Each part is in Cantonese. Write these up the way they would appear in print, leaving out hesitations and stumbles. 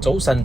早晨，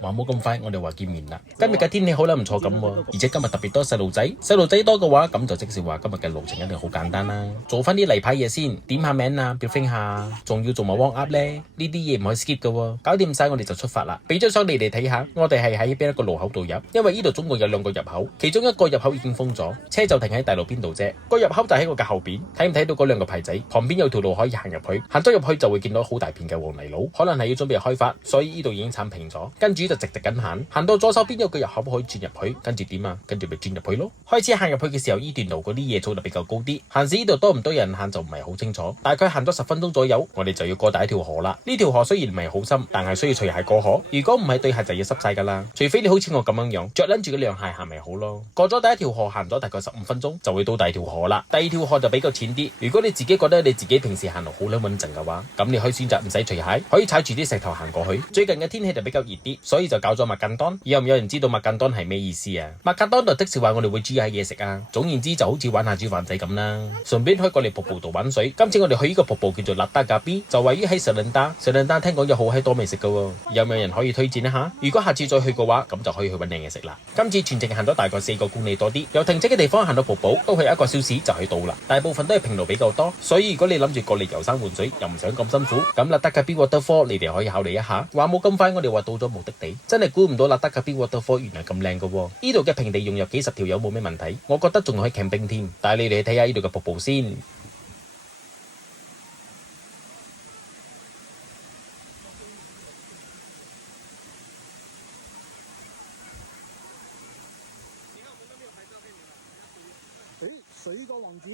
話冇咁快，我哋話見面啦。今日嘅天氣好啦，唔錯咁喎，而且今日特別多細路仔，細路仔多嘅話，咁就即是話今日嘅路程一定好簡單啦。做翻啲例牌嘢先，點下名啊，briefing下，仲要做埋 warm up 咧，呢啲嘢唔可以 skip 嘅喎。搞掂晒我哋就出發啦。俾張相你哋睇下，我哋係喺邊一個路口度入，因為呢度總共有2個入口，其中一個入口已經封咗，車就停喺大路邊度啫。個入口就喺我嘅後邊，睇唔睇到嗰2個牌仔？旁邊有條路可以行入去，行咗入去就會見到好大片嘅黃泥路，可能係要準備開發，所以呢度已經剷平咗。跟住就直緊行，行到左手邊有個入口可以轉入去，跟住點啊？跟住咪轉入去咯。開始行入去嘅時候，呢段路嗰啲野草就比較高啲，行時呢度多唔多人行就唔係好清楚。大概行咗10分鐘左右，我哋就要過第一條河啦。呢條河雖然唔係好深，但係需要除鞋過河。如果唔係對鞋就要濕晒噶啦，除非你好似我咁樣着撚住嗰涼鞋行咪好咯。過咗第一條河，行咗大概15分鐘就會到第二條河啦。第二條河就比較淺啲。如果你自己覺得你自己平時行路好撚穩陣嘅話，咁你可以選擇唔使除鞋，可以踩住啲石頭行過去。最近嘅天氣就比較熱啲，所以就搞咗麥間當。有唔有人知道麥間當係咩意思啊？麥間當就即是話我哋會煮下嘢食啊。總言之就好似玩下煮飯仔咁啦，順便可以過嚟瀑布度玩水。今次我哋去呢個瀑布叫做勒達加比，就位於喺錫倫達。錫倫達聽講有好閪多美食噶喎，有冇人可以推薦一下？如果下次再去嘅話，咁就可以去搵靚嘢食啦。今次全程行咗大概4個公里多啲，由停車嘅地方行到瀑布都係1個小時就去到啦。大部分都係平路比較多，所以如果你諗住過嚟遊山玩水，又唔想咁辛苦，咁勒達加比 waterfall 你哋可以考慮一下。話冇咁快，我哋話到咗目的地，真係估唔到勒達加比 waterfall 原來咁靚噶喎！呢度嘅平地用入幾十條友冇咩問題，我覺得仲可以 camping 添。帶你哋去睇下呢度嘅瀑布先。水果王子。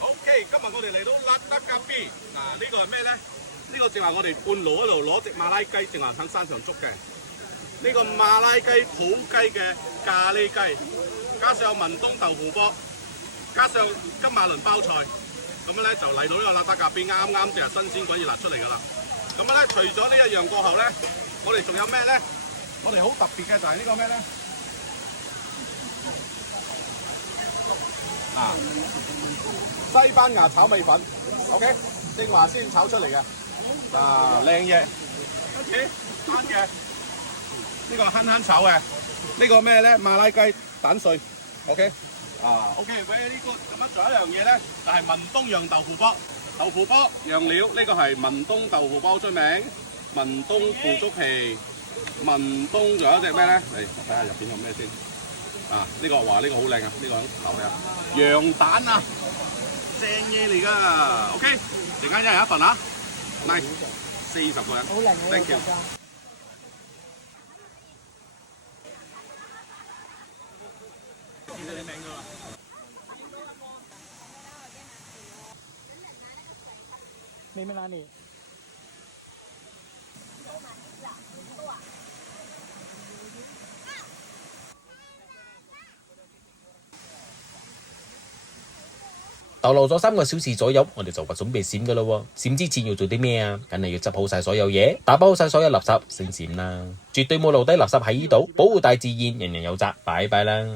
OK， 今日我哋嚟到勒達加比，嗱呢個係咩咧？呢個正話我哋半路嗰度攞隻馬拉雞，正話喺山上捉嘅。呢個馬拉雞土雞嘅咖喱雞，加上文東豆腐波，加上金馬倫包菜，咁樣咧就嚟到呢個勒達加比，啱啱就係新鮮滾熱辣出嚟噶啦。咁樣咧，除咗呢一樣過後咧，我哋仲有咩咧？我哋好特別嘅就係呢個咩咧？西班牙炒米粉 ，OK， 正話先炒出嚟嘅，靚嘢 ，OK， 啱嘅。呢個慳炒嘅，呢個咩咧？馬拉雞蛋碎 ，OK， OK， 喂，呢個咁樣仲有一樣嘢咧，就係文東釀豆腐波，豆腐波釀料，呢個係文東豆腐波出名，文東腐竹皮，文東仲有一隻咩咧？嚟睇下入邊有咩先。呢個話呢個好靚啊！呢個頭嘅羊蛋啊，正嘢嚟㗎。OK， 陣間一人一份啊，nice， 40個人，好靚嘅 ，thank you。記得你名㗎嘛？妹妹哪裡？逗留咗3個小時左右，我哋就話準備閃噶啦喎。閃之前要做啲咩啊？梗係要執好晒所有嘢，打包好晒所有垃圾先閃啦。絕對冇留低垃圾喺呢度，保護大自然，人人有責。拜拜啦！